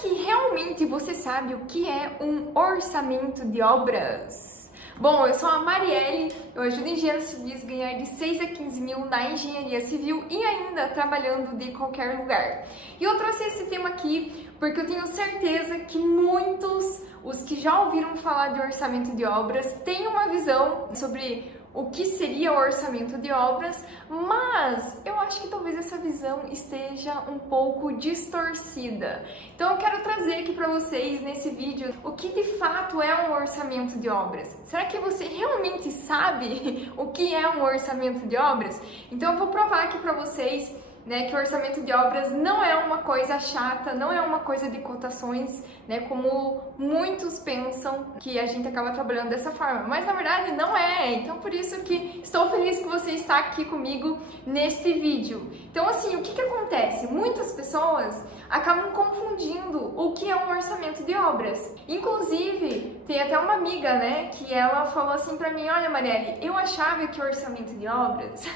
que realmente você sabe o que é um orçamento de obras? Bom, eu sou a Marielle, eu ajudo engenheiros civis a ganhar de 6 a 15 mil na engenharia civil e ainda trabalhando de qualquer lugar. E eu trouxe esse tema aqui porque eu tenho certeza que muitos, os que já ouviram falar de orçamento de obras, têm uma visão sobre o que seria o orçamento de obras, mas eu acho que talvez essa visão esteja um pouco distorcida. Então eu quero trazer aqui para vocês nesse vídeo o que de fato é um orçamento de obras. Será que você realmente sabe o que é um orçamento de obras? Então eu vou provar aqui para vocês que o orçamento de obras não é uma coisa chata, não é uma coisa de cotações, como muitos pensam que a gente acaba trabalhando dessa forma, mas na verdade não é. Então por isso que estou feliz que você está aqui comigo neste vídeo. Então assim, o que acontece? Muitas pessoas acabam confundindo o que é um orçamento de obras. Inclusive, tem até uma amiga, que ela falou assim pra mim: olha, Marielle, eu achava que o orçamento de obras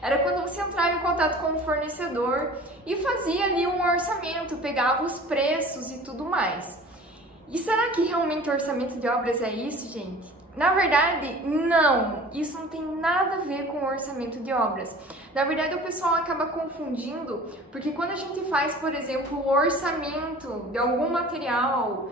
era quando você entrava em contato com o fornecedor e fazia ali um orçamento, pegava os preços e tudo mais. E será que realmente o orçamento de obras é isso, gente? Na verdade, não, isso não tem nada a ver com o orçamento de obras. Na verdade, o pessoal acaba confundindo, porque quando a gente faz, por exemplo, o orçamento de algum material,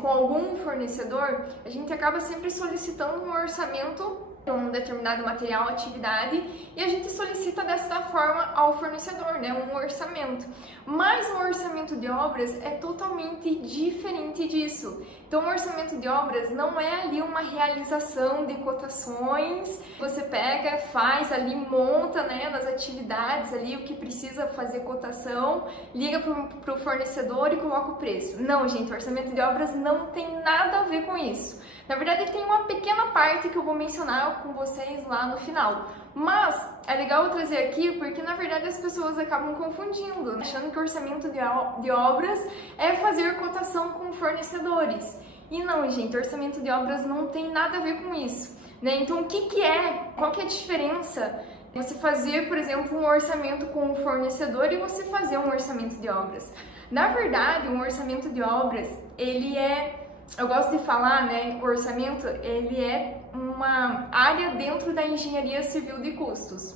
com algum fornecedor, a gente acaba sempre solicitando um orçamento para um determinado material, atividade, e a gente solicita dessa forma ao fornecedor, um orçamento. Mas o orçamento de obras é totalmente diferente disso. Então, o orçamento de obras não é ali uma realização de cotações, você pega, faz ali, monta, nas atividades ali o que precisa fazer cotação, liga para o fornecedor e coloca o preço. Não, gente, o orçamento de obras não tem nada a ver com isso. Na verdade, tem uma pequena parte que eu vou mencionar com vocês lá no final. Mas é legal eu trazer aqui porque, na verdade, as pessoas acabam confundindo, achando que o orçamento de obras é fazer cotação com fornecedores. E não, gente, orçamento de obras não tem nada a ver com isso. Então, o que é? Qual que é a diferença? Você fazer, por exemplo, um orçamento com um fornecedor e você fazer um orçamento de obras. Na verdade, um orçamento de obras, ele é... Eu gosto de falar, o orçamento, ele é uma área dentro da engenharia civil de custos.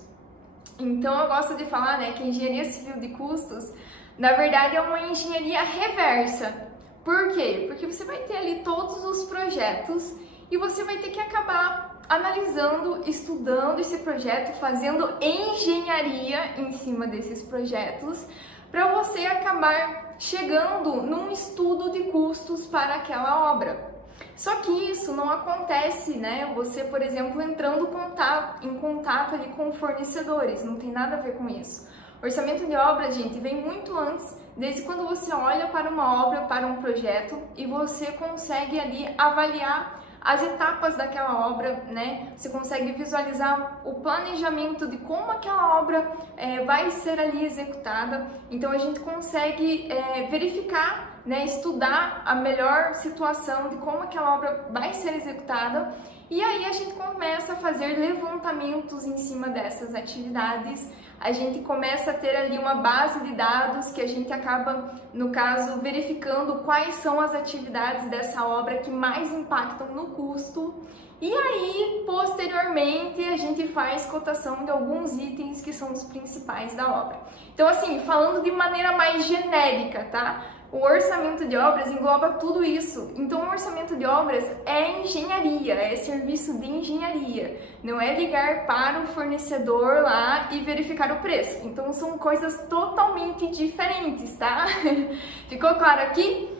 Então, eu gosto de falar, que a engenharia civil de custos, na verdade, é uma engenharia reversa. Por quê? Porque você vai ter ali todos os projetos e você vai ter que acabar analisando, estudando esse projeto, fazendo engenharia em cima desses projetos, para você acabar chegando num estudo de custos para aquela obra. Só que isso não acontece, você, por exemplo, entrando em contato ali com fornecedores, não tem nada a ver com isso. Orçamento de obra, gente, vem muito antes, desde quando você olha para uma obra, para um projeto e você consegue ali avaliar as etapas daquela obra, Você consegue visualizar o planejamento de como aquela obra vai ser ali executada. Então a gente consegue verificar, estudar a melhor situação de como aquela obra vai ser executada. E aí a gente começa a fazer levantamentos em cima dessas atividades, a gente começa a ter ali uma base de dados que a gente acaba, no caso, verificando quais são as atividades dessa obra que mais impactam no custo. E aí, posteriormente, a gente faz cotação de alguns itens que são os principais da obra. Então, assim, falando de maneira mais genérica, tá? O orçamento de obras engloba tudo isso. Então, o orçamento de obras é engenharia, é serviço de engenharia. Não é ligar para o fornecedor lá e verificar o preço. Então, são coisas totalmente diferentes, tá? Ficou claro aqui?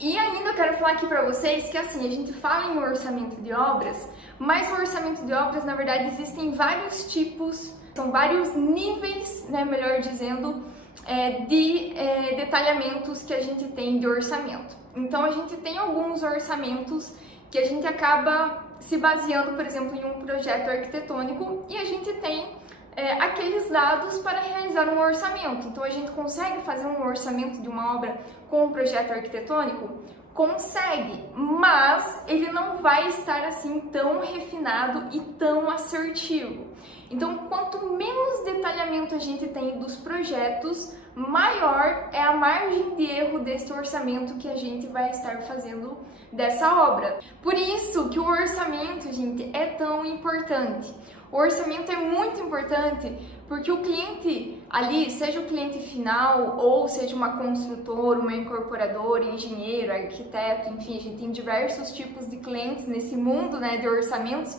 E ainda eu quero falar aqui para vocês que, assim, a gente fala em orçamento de obras, mas o orçamento de obras, na verdade, existem vários tipos, são vários níveis, melhor dizendo, de detalhamentos que a gente tem de orçamento. Então, a gente tem alguns orçamentos que a gente acaba se baseando, por exemplo, em um projeto arquitetônico e a gente tem aqueles dados para realizar um orçamento. Então, a gente consegue fazer um orçamento de uma obra com um projeto arquitetônico? Consegue, mas ele não vai estar assim tão refinado e tão assertivo. Então, quanto menos detalhamento a gente tem dos projetos, maior é a margem de erro desse orçamento que a gente vai estar fazendo dessa obra. Por isso que o orçamento, gente, é tão importante. O orçamento é muito importante porque o cliente ali, seja o cliente final ou seja uma construtora, uma incorporadora, engenheiro, arquiteto, enfim, a gente tem diversos tipos de clientes nesse mundo, né, de orçamentos.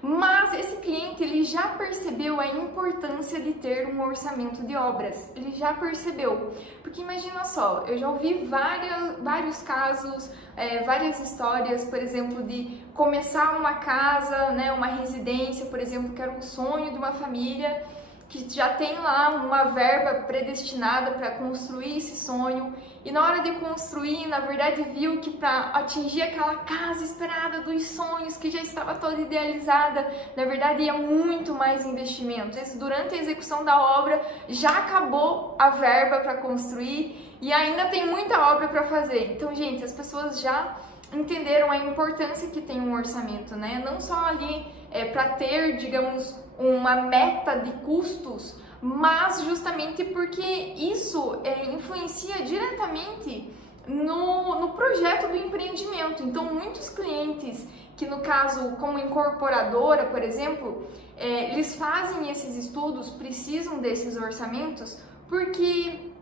Mas esse cliente, ele já percebeu a importância de ter um orçamento de obras, ele já percebeu, porque imagina só, eu já ouvi vários casos, várias histórias, por exemplo, de começar uma casa, né, uma residência, por exemplo, que era um sonho de uma família, que já tem lá uma verba predestinada para construir esse sonho e na hora de construir, na verdade, viu que para atingir aquela casa esperada dos sonhos que já estava toda idealizada, na verdade ia muito mais investimento. Durante a execução da obra já acabou a verba para construir e ainda tem muita obra para fazer. Então, gente, as pessoas já entenderam a importância que tem um orçamento, né? Não só ali para ter, digamos, uma meta de custos, mas justamente porque isso influencia diretamente no projeto do empreendimento. Então, muitos clientes que, no caso, como incorporadora, por exemplo, eles fazem esses estudos, precisam desses orçamentos, porque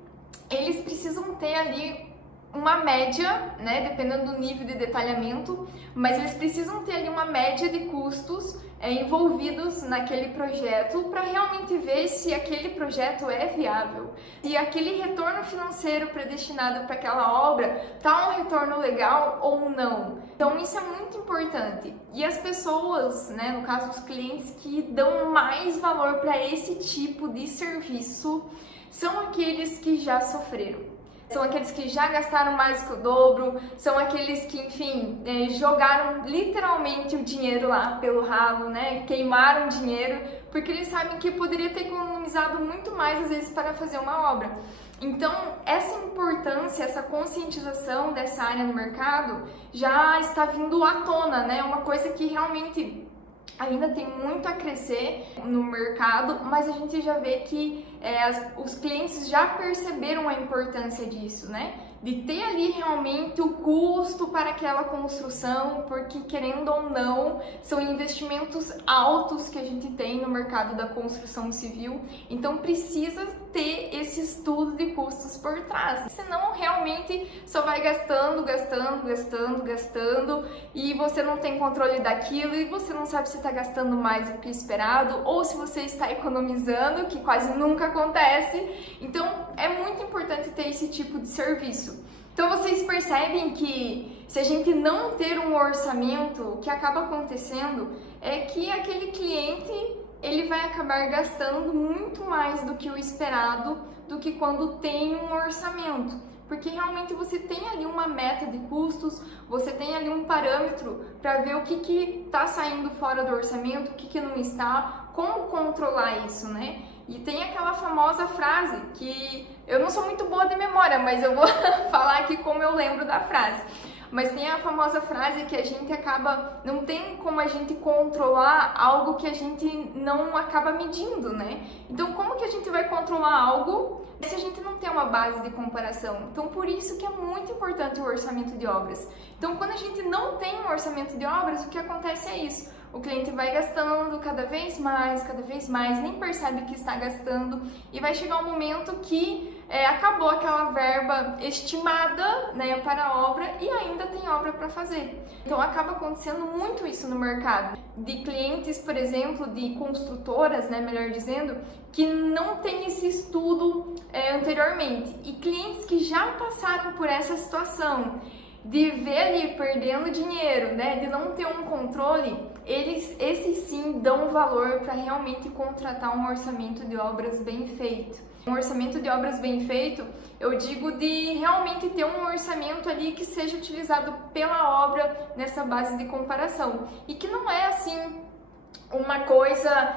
eles precisam ter ali uma média, né, dependendo do nível de detalhamento, mas eles precisam ter ali uma média de custos envolvidos naquele projeto para realmente ver se aquele projeto é viável, se aquele retorno financeiro predestinado para aquela obra tá um retorno legal ou não. Então isso é muito importante. E as pessoas, né, no caso os clientes que dão mais valor para esse tipo de serviço são aqueles que já sofreram. São aqueles que já gastaram mais que o dobro, são aqueles que, enfim, jogaram literalmente o dinheiro lá pelo ralo, né? Queimaram dinheiro, porque eles sabem que poderia ter economizado muito mais, às vezes, para fazer uma obra. Então, essa importância, essa conscientização dessa área no mercado já está vindo à tona, né? Uma coisa que realmente ainda tem muito a crescer no mercado, mas a gente já vê que os clientes já perceberam a importância disso, né? De ter ali realmente o custo para aquela construção, porque querendo ou não, são investimentos altos que a gente tem no mercado da construção civil, então precisa ter esse estudo de custos por trás, senão realmente só vai gastando e você não tem controle daquilo e você não sabe se está gastando mais do que esperado ou se você está economizando, que quase nunca acontece. Então é muito importante ter esse tipo de serviço. Então vocês percebem que se a gente não ter um orçamento, o que acaba acontecendo é que aquele cliente ele vai acabar gastando muito mais do que o esperado, do que quando tem um orçamento. Porque realmente você tem ali uma meta de custos, você tem ali um parâmetro para ver o que está saindo fora do orçamento, o que não está, como controlar isso, né? E tem aquela famosa frase que eu não sou muito boa de memória, mas eu vou falar aqui como eu lembro da frase. Mas tem a famosa frase que a gente acaba, não tem como a gente controlar algo que a gente não acaba medindo, né? Então como que a gente vai controlar algo se a gente não tem uma base de comparação? Então por isso que é muito importante o orçamento de obras. Então quando a gente não tem um orçamento de obras, o que acontece é isso. O cliente vai gastando cada vez mais, nem percebe que está gastando e vai chegar um momento que acabou aquela verba estimada, né, para a obra e ainda tem obra para fazer. Então acaba acontecendo muito isso no mercado. De clientes, por exemplo, de construtoras, né, melhor dizendo, que não tem esse estudo anteriormente. E clientes que já passaram por essa situação de ver ali perdendo dinheiro, né, de não ter um controle, esses sim dão valor para realmente contratar um orçamento de obras bem feito. Um orçamento de obras bem feito, eu digo de realmente ter um orçamento ali que seja utilizado pela obra nessa base de comparação. E que não é assim uma coisa,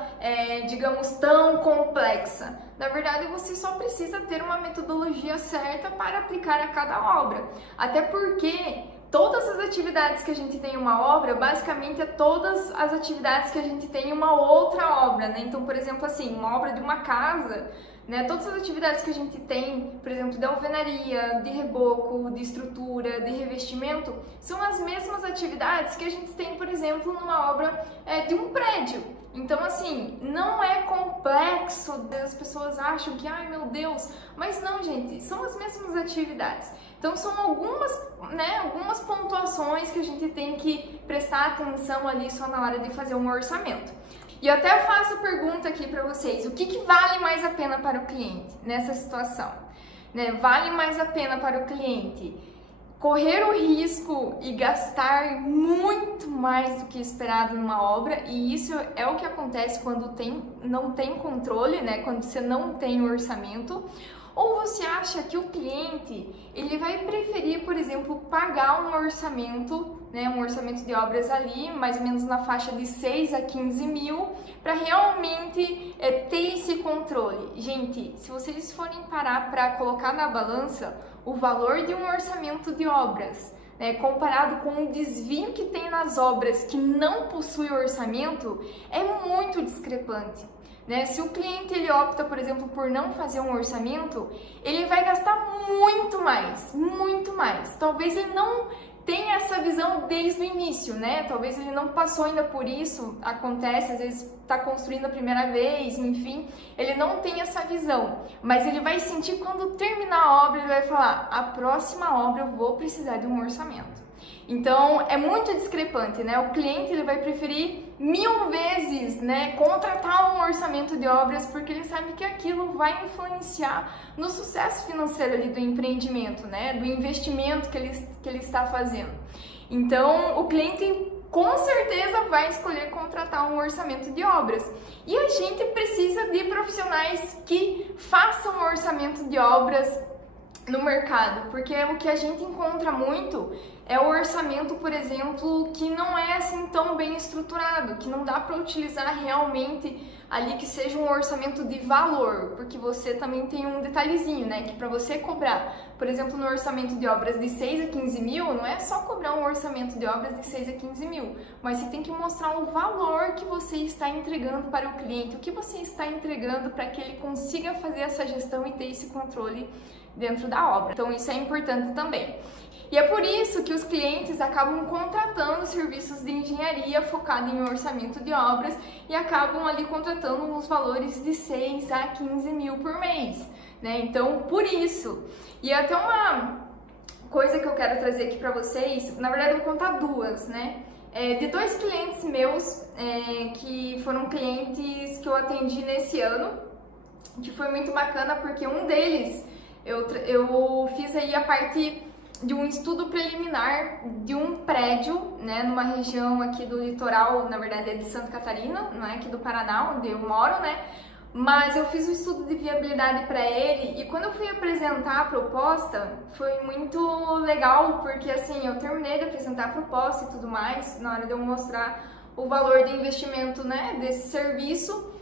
digamos, tão complexa. Na verdade, você só precisa ter uma metodologia certa para aplicar a cada obra. Até porque todas as atividades que a gente tem em uma obra, basicamente é todas as atividades que a gente tem em uma outra obra, né? Então, por exemplo, assim, uma obra de uma casa, né? Todas as atividades que a gente tem, por exemplo, de alvenaria, de reboco, de estrutura, de revestimento, são as mesmas atividades que a gente tem, por exemplo, numa obra de um prédio. Então, assim, não é complexo, as pessoas acham que, ai meu Deus, mas não, gente, são as mesmas atividades. Então, são algumas pontuações que a gente tem que prestar atenção ali só na hora de fazer um orçamento. E eu até faço a pergunta aqui para vocês, o que vale mais a pena para o cliente nessa situação? Né? Vale mais a pena para o cliente correr o risco e gastar muito mais do que esperado numa obra, e isso é o que acontece quando não tem controle, né? Quando você não tem orçamento, ou você acha que o cliente ele vai preferir, por exemplo, pagar um orçamento, né, um orçamento de obras ali, mais ou menos na faixa de 6 a 15 mil, para realmente ter esse controle. Gente, se vocês forem parar para colocar na balança o valor de um orçamento de obras, né, comparado com o desvio que tem nas obras que não possuem orçamento, é muito discrepante. Né? Se o cliente ele opta, por exemplo, por não fazer um orçamento, ele vai gastar muito mais, muito mais. Talvez ele não tenha essa visão desde o início, né? Talvez ele não passou ainda por isso, acontece, às vezes está construindo a primeira vez, enfim, ele não tem essa visão. Mas ele vai sentir quando terminar a obra, ele vai falar, a próxima obra eu vou precisar de um orçamento. Então, é muito discrepante, né? O cliente ele vai preferir 1000 vezes, né, contratar um orçamento de obras porque ele sabe que aquilo vai influenciar no sucesso financeiro ali do empreendimento, né? Do investimento que ele está fazendo. Então, o cliente com certeza vai escolher contratar um orçamento de obras. E a gente precisa de profissionais que façam um orçamento de obras no mercado, porque o que a gente encontra muito é o orçamento, por exemplo, que não é assim tão bem estruturado, que não dá para utilizar realmente ali que seja um orçamento de valor, porque você também tem um detalhezinho, né, que para você cobrar, por exemplo, no orçamento de obras de 6 a 15 mil, não é só cobrar um orçamento de obras de 6 a 15 mil, mas você tem que mostrar o valor que você está entregando para o cliente, o que você está entregando para que ele consiga fazer essa gestão e ter esse controle dentro da obra. Então isso é importante também. E é por isso que os clientes acabam contratando serviços de engenharia focado em orçamento de obras e acabam ali contratando uns valores de 6 a 15 mil por mês, né? Então, por isso. E até uma coisa que eu quero trazer aqui para vocês, na verdade eu vou contar duas, né? De 2 clientes meus, que foram clientes que eu atendi nesse ano, que foi muito bacana porque um deles eu fiz aí a parte de um estudo preliminar de um prédio, né, numa região aqui do litoral, na verdade é de Santa Catarina, não é aqui do Paraná, onde eu moro, né, mas eu fiz um estudo de viabilidade para ele e quando eu fui apresentar a proposta foi muito legal, porque assim, eu terminei de apresentar a proposta e tudo mais, na hora de eu mostrar o valor de investimento, né, desse serviço,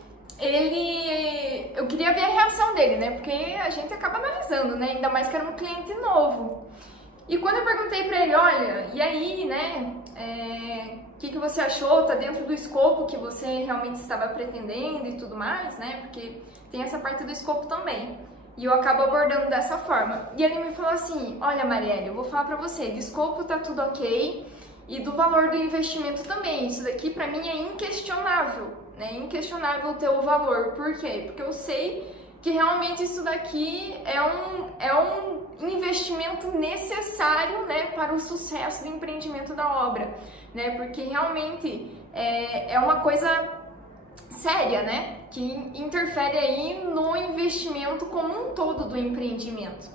eu queria ver a reação dele, né, porque a gente acaba analisando, né, ainda mais que era um cliente novo. E quando eu perguntei pra ele, olha, e aí, né, o que você achou? Tá dentro do escopo que você realmente estava pretendendo e tudo mais, né? Porque tem essa parte do escopo também. E eu acabo abordando dessa forma. E ele me falou assim, olha, Marielle, eu vou falar pra você, do escopo tá tudo ok e do valor do investimento também. Isso daqui pra mim é inquestionável, né? Inquestionável ter o valor. Por quê? Porque eu sei que realmente isso daqui é um investimento necessário, né, para o sucesso do empreendimento da obra, né, porque realmente é uma coisa séria, né, que interfere aí no investimento como um todo do empreendimento.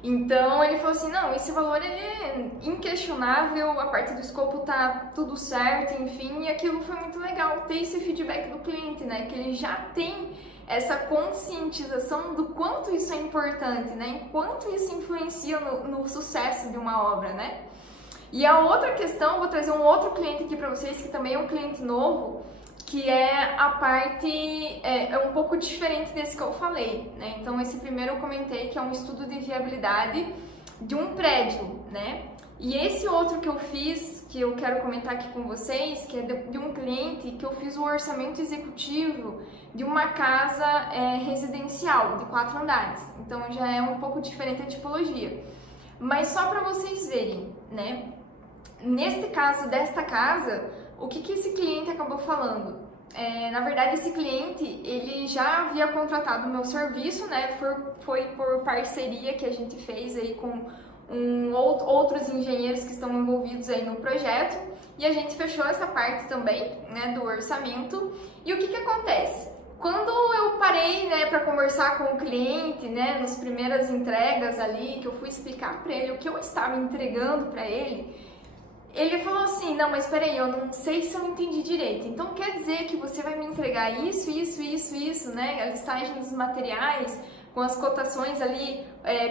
Então ele falou assim, não, esse valor ele é inquestionável, a parte do escopo tá tudo certo, enfim, e aquilo foi muito legal, ter esse feedback do cliente, né, que ele já tem essa conscientização do quanto isso é importante, né? Enquanto isso influencia no sucesso de uma obra, né? E a outra questão, vou trazer um outro cliente aqui para vocês, que também é um cliente novo, que é a parte, é um pouco diferente desse que eu falei, né? Então esse primeiro eu comentei que é um estudo de viabilidade de um prédio, né? E esse outro que eu fiz, que eu quero comentar aqui com vocês, que é de um cliente que eu fiz o orçamento executivo de uma casa residencial de 4 andares. Então já é um pouco diferente a tipologia. Mas só para vocês verem, né? Neste caso desta casa, o que esse cliente acabou falando? Na verdade, esse cliente, ele já havia contratado o meu serviço, né? Foi por parceria que a gente fez aí com outros engenheiros que estão envolvidos aí no projeto, e a gente fechou essa parte também, né, do orçamento. E o que acontece? Quando eu parei, né, para conversar com o cliente, né, nas primeiras entregas ali, que eu fui explicar para ele o que eu estava entregando para ele falou assim: não, mas peraí, eu não sei se eu entendi direito. Então quer dizer que você vai me entregar isso, né, a listagem dos materiais, com as cotações ali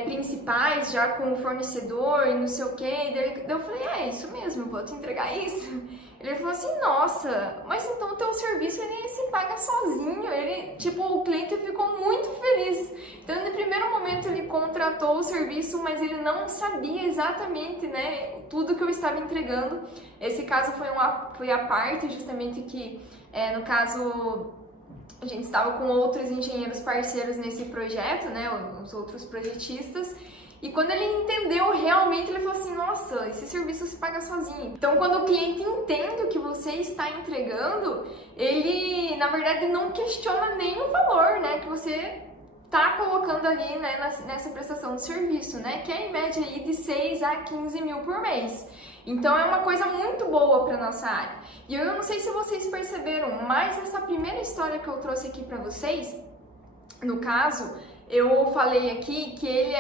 principais, já com o fornecedor e não sei o que. Daí eu falei: é isso mesmo, eu vou te entregar isso. Ele falou assim: nossa, mas então o teu serviço ele se paga sozinho. O cliente ficou muito feliz. Então, no primeiro momento ele contratou o serviço, mas ele não sabia exatamente, né, tudo que eu estava entregando. Esse caso foi a parte justamente que, no caso, a gente estava com outros engenheiros parceiros nesse projeto, né, os outros projetistas, e quando ele entendeu realmente, ele falou assim: nossa, esse serviço se paga sozinho. Então, quando o cliente entende o que você está entregando, ele, na verdade, não questiona nem o valor, né, que você está colocando ali, né, nessa prestação de serviço, né, que é em média aí de 6 a 15 mil por mês. Então é uma coisa muito boa para nossa área. E eu não sei se vocês perceberam, mas essa primeira história que eu trouxe aqui para vocês, no caso, eu falei aqui que ele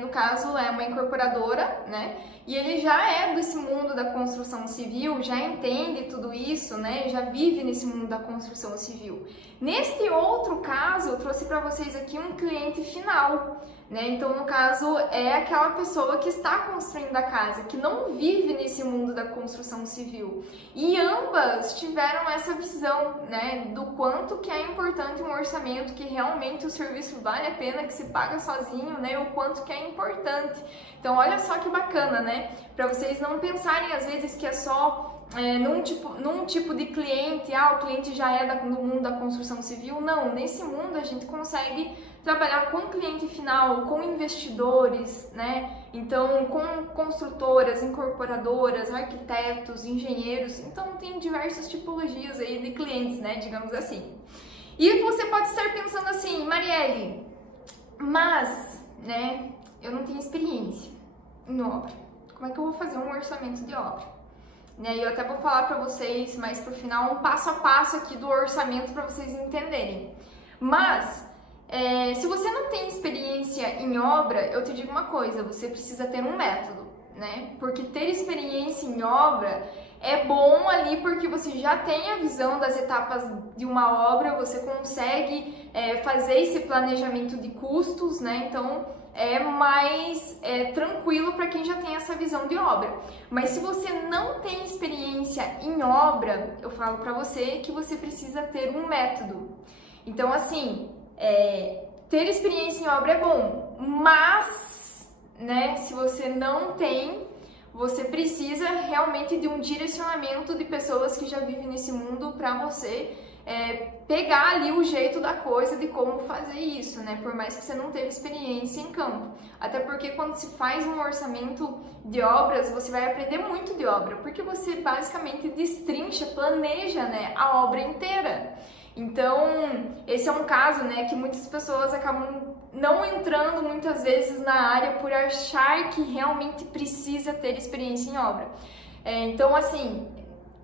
no caso, é uma incorporadora, né? E ele já é desse mundo da construção civil, já entende tudo isso, né? Já vive nesse mundo da construção civil. Neste outro caso, eu trouxe para vocês aqui um cliente final, né? Então, no caso, é aquela pessoa que está construindo a casa, que não vive nesse mundo da construção civil. E ambas tiveram essa visão, né? Do quanto que é importante um orçamento, que realmente o serviço vale a pena, que se paga sozinho, né? O quanto que é importante. Então, olha só que bacana, né? Para vocês não pensarem, às vezes, que é só num tipo de cliente, o cliente já é do mundo da construção civil. Não, nesse mundo a gente consegue trabalhar com cliente final, com investidores, né? Então, com construtoras, incorporadoras, arquitetos, engenheiros. Então, tem diversas tipologias aí de clientes, né? Digamos assim. E você pode estar pensando assim: Marielle, mas, né, eu não tenho experiência em obra. Como é que eu vou fazer um orçamento de obra? E eu até vou falar para vocês mais pro final um passo a passo aqui do orçamento para vocês entenderem. Mas, se você não tem experiência em obra, eu te digo uma coisa: você precisa ter um método, né? Porque ter experiência em obra é bom ali porque você já tem a visão das etapas de uma obra, você consegue fazer esse planejamento de custos, né? Então, é mais tranquilo para quem já tem essa visão de obra. Mas se você não tem experiência em obra, eu falo para você que você precisa ter um método. Então, assim, ter experiência em obra é bom, mas, né, se você não tem, você precisa realmente de um direcionamento de pessoas que já vivem nesse mundo para você pegar ali o jeito da coisa, de como fazer isso, né? Por mais que você não teve experiência em campo. Até porque quando se faz um orçamento de obras, você vai aprender muito de obra, porque você basicamente destrincha, planeja, né, a obra inteira. Então, esse é um caso, né, que muitas pessoas acabam não entrando muitas vezes na área por achar que realmente precisa ter experiência em obra. Então, assim,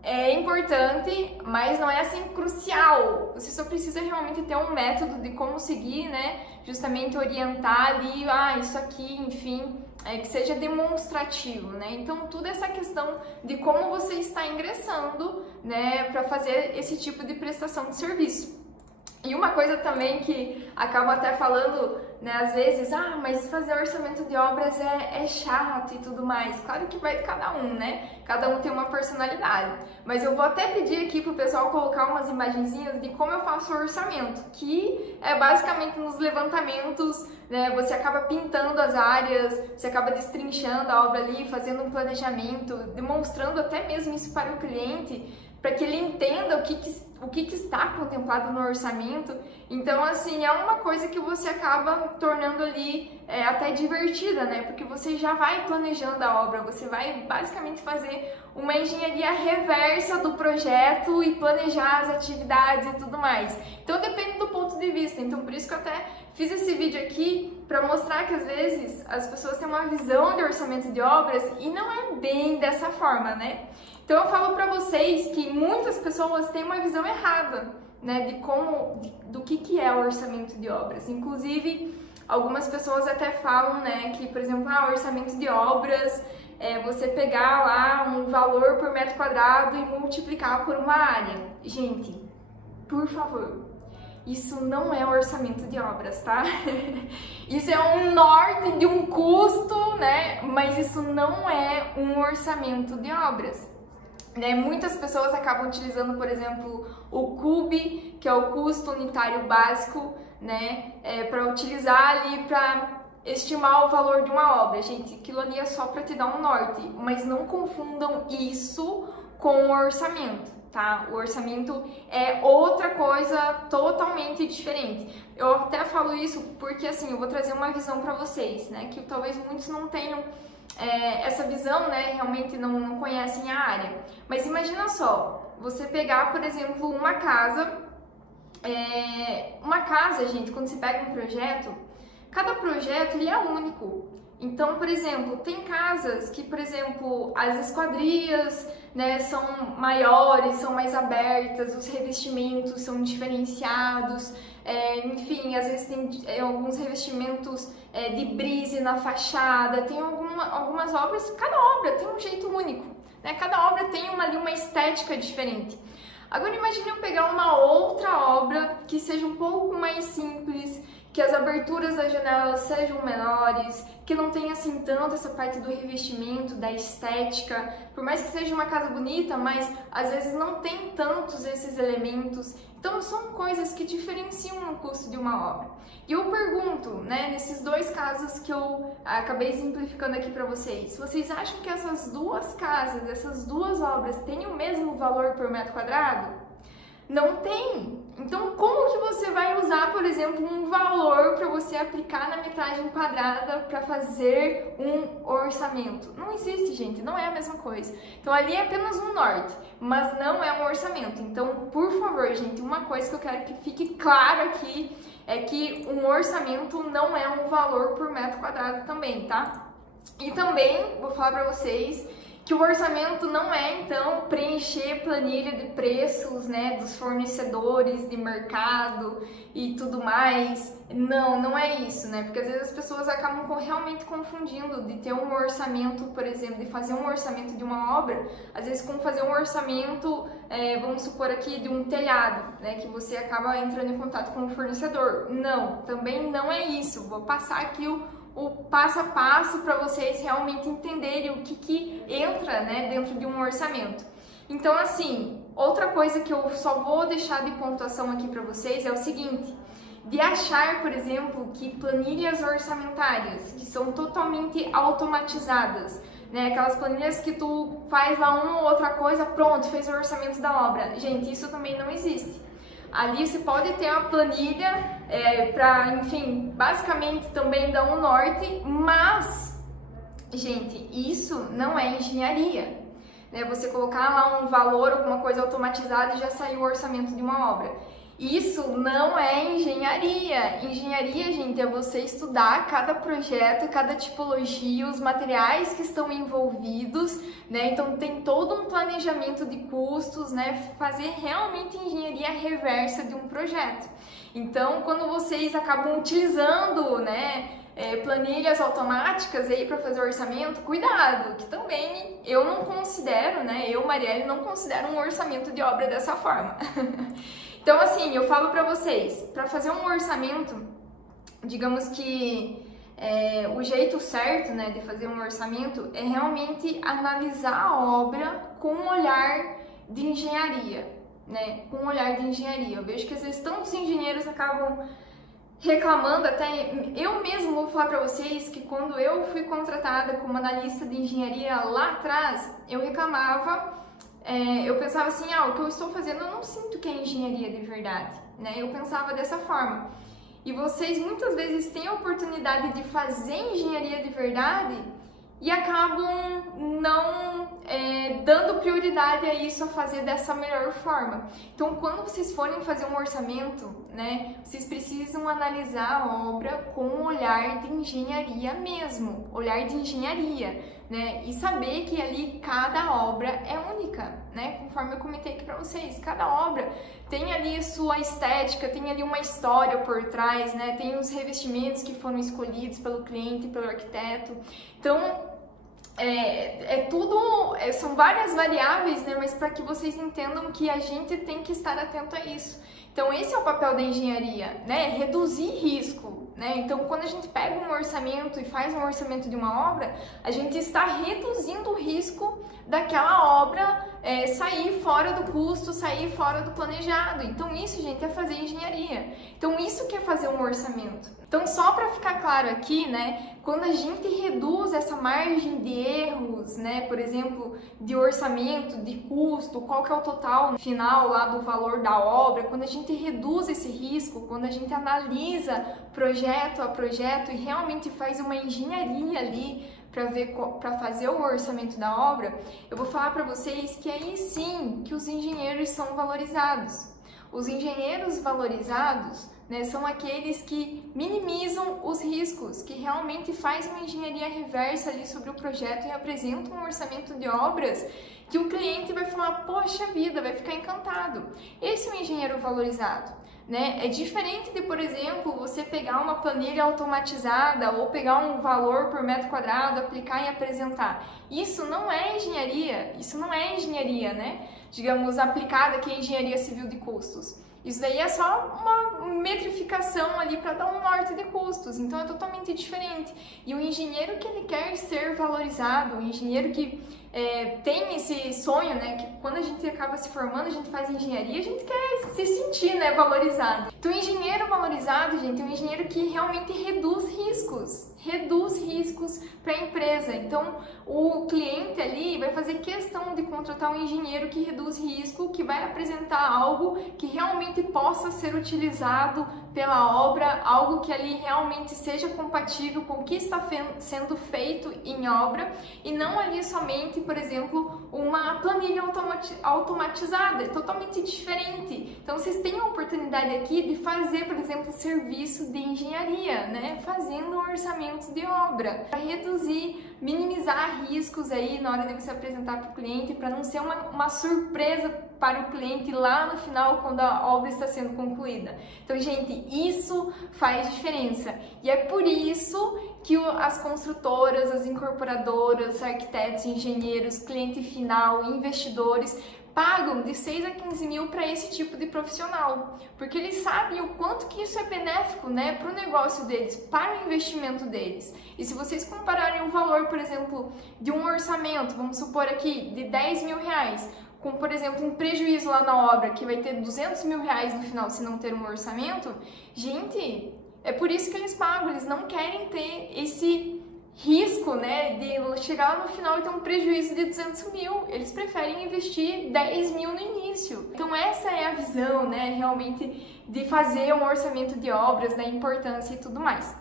é importante, mas não é assim crucial. Você só precisa realmente ter um método de como seguir, né? Justamente orientar ali, isso aqui, enfim, que seja demonstrativo, né? Então, tudo essa questão de como você está ingressando, né, para fazer esse tipo de prestação de serviço. E uma coisa também que acabo até falando, né? Às vezes, mas fazer orçamento de obras é chato e tudo mais. Claro que vai de cada um, né? Cada um tem uma personalidade. Mas eu vou até pedir aqui pro pessoal colocar umas imagenzinhas de como eu faço o orçamento, que é basicamente nos levantamentos, né? Você acaba pintando as áreas, você acaba destrinchando a obra ali, fazendo um planejamento, demonstrando até mesmo isso para o cliente, para que ele entenda o que está contemplado no orçamento. Então, assim, é uma coisa que você acaba tornando ali até divertida, né? Porque você já vai planejando a obra, você vai basicamente fazer uma engenharia reversa do projeto e planejar as atividades e tudo mais. Então, depende do ponto de vista. Então, por isso que eu até fiz esse vídeo aqui para mostrar que às vezes as pessoas têm uma visão de orçamento de obras e não é bem dessa forma, né? Então eu falo para vocês que muitas pessoas têm uma visão errada, né, do que é o orçamento de obras. Inclusive, algumas pessoas até falam, né, que, por exemplo, orçamento de obras é você pegar lá um valor por metro quadrado e multiplicar por uma área. Gente, por favor, isso não é orçamento de obras, tá? Isso é um norte de um custo, né, mas isso não é um orçamento de obras. Né, muitas pessoas acabam utilizando, por exemplo, o CUB, que é o custo unitário básico, né, para utilizar ali para estimar o valor de uma obra. Gente, aquilo ali é só para te dar um norte, mas não confundam isso com o orçamento, tá? O orçamento é outra coisa totalmente diferente. Eu até falo isso porque, assim, eu vou trazer uma visão para vocês, né, que talvez muitos não tenham essa visão, né, realmente não conhecem a área. Mas imagina só, você pegar, por exemplo, uma casa, gente, quando você pega um projeto, cada projeto ele é único. Então, por exemplo, tem casas que, por exemplo, as esquadrias, né, são maiores, são mais abertas, os revestimentos são diferenciados, enfim, às vezes tem alguns revestimentos de brise na fachada, tem algumas obras, cada obra tem um jeito único, né? Cada obra tem uma estética diferente. Agora imagine eu pegar uma outra obra que seja um pouco mais simples, que as aberturas das janelas sejam menores, que não tenha assim tanto essa parte do revestimento, da estética, por mais que seja uma casa bonita, mas às vezes não tem tantos esses elementos. Então são coisas que diferenciam o custo de uma obra. E eu pergunto, né, nesses dois casos que eu acabei simplificando aqui para vocês acham que essas duas casas, essas duas obras têm o mesmo valor por metro quadrado? Não tem. Então, como que você vai usar, por exemplo, um valor para você aplicar na metragem quadrada para fazer um orçamento? Não existe, gente, não é a mesma coisa. Então, ali é apenas um norte, mas não é um orçamento. Então, por favor, gente, uma coisa que eu quero que fique claro aqui é que um orçamento não é um valor por metro quadrado também, tá? E também vou falar para vocês que o orçamento não é, então, preencher planilha de preços, né, dos fornecedores de mercado e tudo mais. Não é isso, né, porque às vezes as pessoas acabam realmente confundindo de ter um orçamento, por exemplo, de fazer um orçamento de uma obra, às vezes com fazer um orçamento, vamos supor aqui, de um telhado, né, que você acaba entrando em contato com o fornecedor. Não, também não é isso. Vou passar aqui o passo a passo para vocês realmente entenderem o que entra, né, dentro de um orçamento. Então, assim, outra coisa que eu só vou deixar de pontuação aqui para vocês é o seguinte: de achar, por exemplo, que planilhas orçamentárias que são totalmente automatizadas, né, aquelas planilhas que tu faz lá uma ou outra coisa, pronto, fez o orçamento da obra. Gente, isso também não existe. Ali você pode ter uma planilha para, enfim, basicamente também dar um norte, mas, gente, isso não é engenharia, né? Você colocar lá um valor, alguma coisa automatizada e já saiu o orçamento de uma obra. Isso não é engenharia. Engenharia, gente, é você estudar cada projeto, cada tipologia, os materiais que estão envolvidos, né? Então tem todo um planejamento de custos, né? Fazer realmente engenharia reversa de um projeto. Então, quando vocês acabam utilizando, né, planilhas automáticas aí para fazer orçamento, cuidado, que também eu não considero, né? Eu, Marielle, não considero um orçamento de obra dessa forma. Então, assim, eu falo pra vocês, pra fazer um orçamento, digamos que o jeito certo, né, de fazer um orçamento é realmente analisar a obra com um olhar de engenharia, né, com um olhar de engenharia. Eu vejo que às vezes tantos engenheiros acabam reclamando, até eu mesmo vou falar para vocês que quando eu fui contratada como analista de engenharia lá atrás, eu reclamava, eu pensava assim, o que eu estou fazendo eu não sinto que é engenharia de verdade, né? Eu pensava dessa forma. E vocês muitas vezes têm a oportunidade de fazer engenharia de verdade e acabam não dando prioridade a isso, a fazer dessa melhor forma. Então, quando vocês forem fazer um orçamento, né, vocês precisam analisar a obra com um olhar de engenharia mesmo, olhar de engenharia, né, e saber que ali cada obra é única, né, conforme eu comentei aqui para vocês, cada obra tem ali sua estética, tem ali uma história por trás, né, tem os revestimentos que foram escolhidos pelo cliente, pelo arquiteto. Então, são várias variáveis, né, mas para que vocês entendam que a gente tem que estar atento a isso. Então, esse é o papel da engenharia, né, reduzir risco, né? Então, quando a gente pega um orçamento e faz um orçamento de uma obra, a gente está reduzindo o risco daquela obra sair fora do custo, sair fora do planejado. Então, isso, gente, é fazer engenharia. Então, isso que é fazer um orçamento. Então, só para ficar claro aqui, né, quando a gente reduz essa margem de erros, né, por exemplo, de orçamento, de custo, qual que é o total final lá do valor da obra, quando a gente reduz esse risco, quando a gente analisa projeto a projeto e realmente faz uma engenharia ali para fazer o orçamento da obra, eu vou falar para vocês que aí sim que os engenheiros são valorizados. Os engenheiros valorizados, né, são aqueles que minimizam os riscos, que realmente fazem uma engenharia reversa ali sobre o projeto e apresentam um orçamento de obras que o cliente vai falar, poxa vida, vai ficar encantado. Esse é um engenheiro valorizado. Né? É diferente de, por exemplo, você pegar uma planilha automatizada ou pegar um valor por metro quadrado, aplicar e apresentar. Isso não é engenharia, né? Digamos, aplicada que é engenharia civil de custos. Isso daí é só uma metrificação ali para dar um norte de custos, então é totalmente diferente. E o engenheiro que ele quer ser valorizado, o engenheiro que tem esse sonho, né, que quando a gente acaba se formando, a gente faz engenharia, a gente quer se sentir, né, valorizado. Então o engenheiro valorizado, gente, é um engenheiro que realmente reduz riscos para a empresa. Então o cliente ali vai fazer questão de contratar um engenheiro que reduz risco, que vai apresentar algo que realmente possa ser utilizado pela obra, algo que ali realmente seja compatível com o que está sendo feito em obra e não ali somente, por exemplo, uma planilha automatizada, é totalmente diferente. Então vocês têm a oportunidade aqui de fazer, por exemplo, serviço de engenharia, né, fazendo um orçamento de obra, para reduzir, minimizar riscos aí na hora de você apresentar para o cliente, para não ser uma surpresa para o cliente lá no final, quando a obra está sendo concluída. Então, gente, isso faz diferença. E é por isso que as construtoras, as incorporadoras, arquitetos, engenheiros, cliente final, investidores pagam de 6 a 15 mil para esse tipo de profissional, porque eles sabem o quanto que isso é benéfico, né, para o negócio deles, para o investimento deles. E se vocês compararem o valor, por exemplo, de um orçamento, vamos supor aqui, de 10 mil reais, com, por exemplo, um prejuízo lá na obra, que vai ter 200 mil reais no final se não ter um orçamento, gente, é por isso que eles pagam, eles não querem ter esse risco, né, de chegar lá no final e ter um prejuízo de 200 mil, eles preferem investir 10 mil no início. Então essa é a visão, né, realmente de fazer um orçamento de obras, da importância e tudo mais.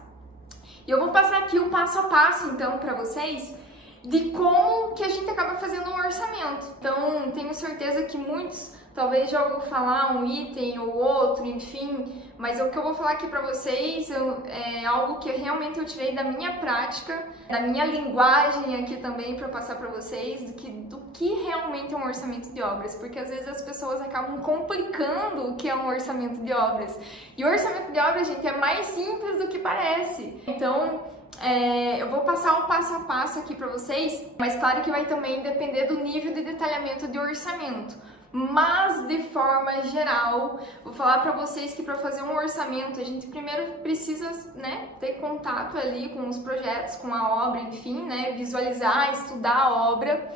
E eu vou passar aqui o passo a passo, então, para vocês, de como que a gente acaba fazendo um orçamento. Então, tenho certeza que muitos talvez já ouviram falar um item ou outro, enfim, mas o que eu vou falar aqui para vocês é algo que realmente eu tirei da minha prática, da minha linguagem aqui também para passar para vocês, do que realmente é um orçamento de obras, porque às vezes as pessoas acabam complicando o que é um orçamento de obras. E o orçamento de obras, gente, é mais simples do que parece. Então, eu vou passar um passo a passo aqui para vocês, mas claro que vai também depender do nível de detalhamento de orçamento. Mas de forma geral, vou falar para vocês que para fazer um orçamento a gente primeiro precisa, né, ter contato ali com os projetos, com a obra, enfim, né, visualizar, estudar a obra.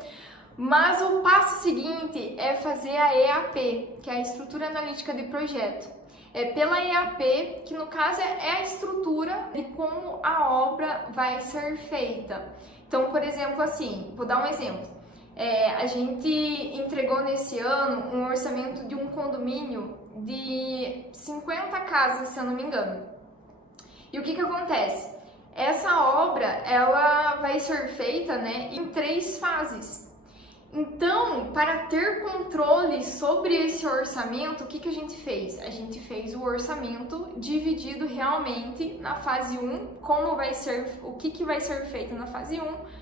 Mas o passo seguinte é fazer a EAP, que é a Estrutura Analítica de Projeto. É pela EAP, que no caso é a estrutura de como a obra vai ser feita. Então, por exemplo, assim, vou dar um exemplo. A gente entregou nesse ano um orçamento de um condomínio de 50 casas, se eu não me engano. E o que acontece? Essa obra, ela vai ser feita, né, em 3 fases. Então, para ter controle sobre esse orçamento, o que a gente fez? A gente fez o orçamento dividido realmente na fase 1, como vai ser, o que vai ser feito na fase 1,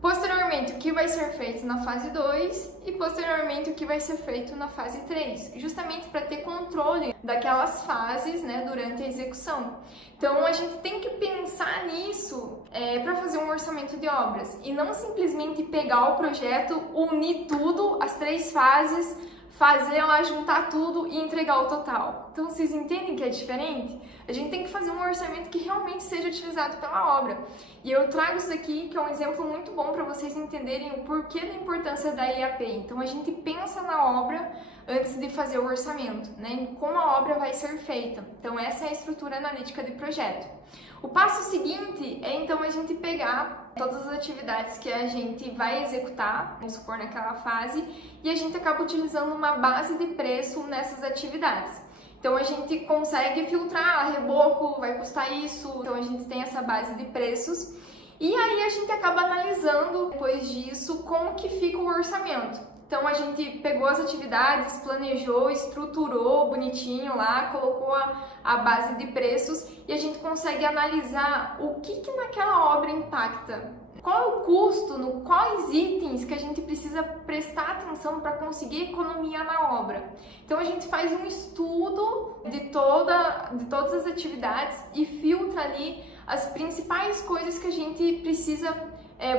posteriormente o que vai ser feito na fase 2 e posteriormente o que vai ser feito na fase 3, justamente para ter controle daquelas fases, né, durante a execução. Então a gente tem que pensar nisso para fazer um orçamento de obras e não simplesmente pegar o projeto, unir tudo, as 3 fases, fazer lá, juntar tudo e entregar o total. Então vocês entendem que é diferente? A gente tem que fazer um orçamento que realmente seja utilizado pela obra. E eu trago isso aqui, que é um exemplo muito bom para vocês entenderem o porquê da importância da EAP. Então a gente pensa na obra antes de fazer o orçamento, né? Em como a obra vai ser feita. Então essa é a estrutura analítica de projeto. O passo seguinte é então a gente pegar todas as atividades que a gente vai executar, vamos supor naquela fase, e a gente acaba utilizando uma base de preço nessas atividades. Então a gente consegue filtrar, reboco vai custar isso, então a gente tem essa base de preços. E aí a gente acaba analisando depois disso como que fica o orçamento. Então a gente pegou as atividades, planejou, estruturou bonitinho lá, colocou a base de preços e a gente consegue analisar o que naquela obra impacta. Qual é o custo, quais itens que a gente precisa prestar atenção para conseguir economia na obra. Então a gente faz um estudo de todas as atividades e filtra ali as principais coisas que a gente precisa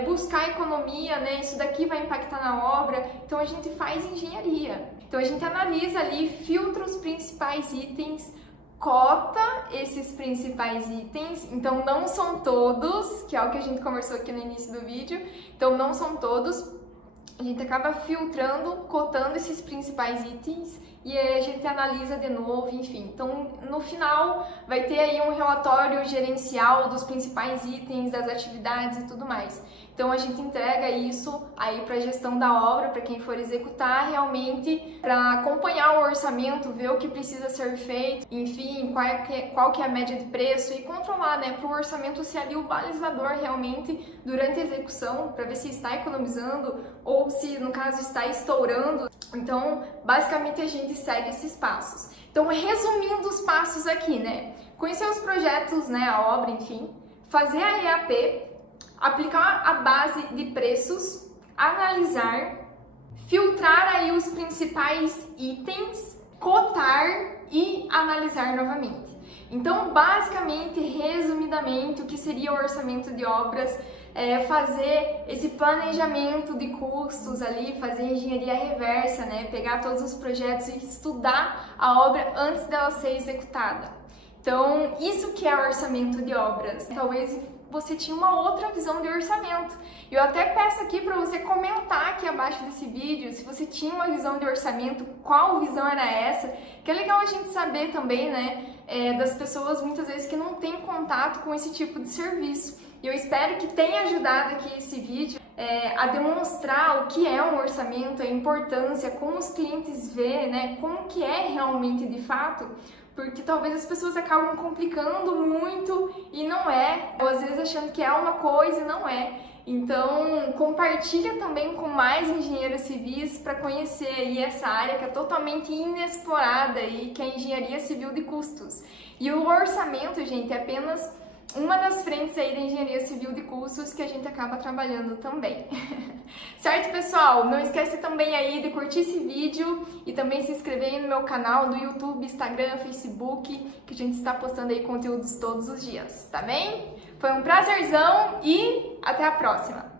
buscar economia, né? Isso daqui vai impactar na obra. Então a gente faz engenharia. Então a gente analisa ali, filtra os principais itens, cota esses principais itens, então não são todos, que é o que a gente conversou aqui no início do vídeo, então não são todos, a gente acaba filtrando, cotando esses principais itens e aí a gente analisa de novo, enfim. Então, no final, vai ter aí um relatório gerencial dos principais itens, das atividades e tudo mais. Então, a gente entrega isso aí para a gestão da obra, para quem for executar, realmente, para acompanhar o orçamento, ver o que precisa ser feito, enfim, qual que é a média de preço e controlar, né, para o orçamento ser ali o balizador realmente durante a execução, para ver se está economizando ou se, no caso, está estourando. Então, basicamente, a gente segue esses passos. Então, resumindo os passos aqui, né? Conhecer os projetos, né, a obra, enfim, fazer a EAP, aplicar a base de preços, analisar, filtrar aí os principais itens, cotar e analisar novamente. Então, basicamente, resumidamente, o que seria o orçamento de obras é fazer esse planejamento de custos ali, fazer engenharia reversa, né? Pegar todos os projetos e estudar a obra antes dela ser executada. Então, isso que é orçamento de obras. Talvez você tinha uma outra visão de orçamento. Eu até peço aqui para você comentar aqui abaixo desse vídeo se você tinha uma visão de orçamento, qual visão era essa, que é legal a gente saber também, né, das pessoas muitas vezes que não têm contato com esse tipo de serviço. E eu espero que tenha ajudado aqui esse vídeo a demonstrar o que é um orçamento, a importância, como os clientes vê, né, como que é realmente de fato, porque talvez as pessoas acabam complicando muito e não é, ou às vezes achando que é uma coisa e não é. Então, compartilha também com mais engenheiros civis para conhecer aí essa área que é totalmente inexplorada e que é a engenharia civil de custos. E o orçamento, gente, é apenas uma das frentes aí da engenharia civil de custos que a gente acaba trabalhando também. Certo, pessoal? Não esquece também aí de curtir esse vídeo e também se inscrever aí no meu canal do YouTube, Instagram, Facebook, que a gente está postando aí conteúdos todos os dias, tá bem? Foi um prazerzão e até a próxima!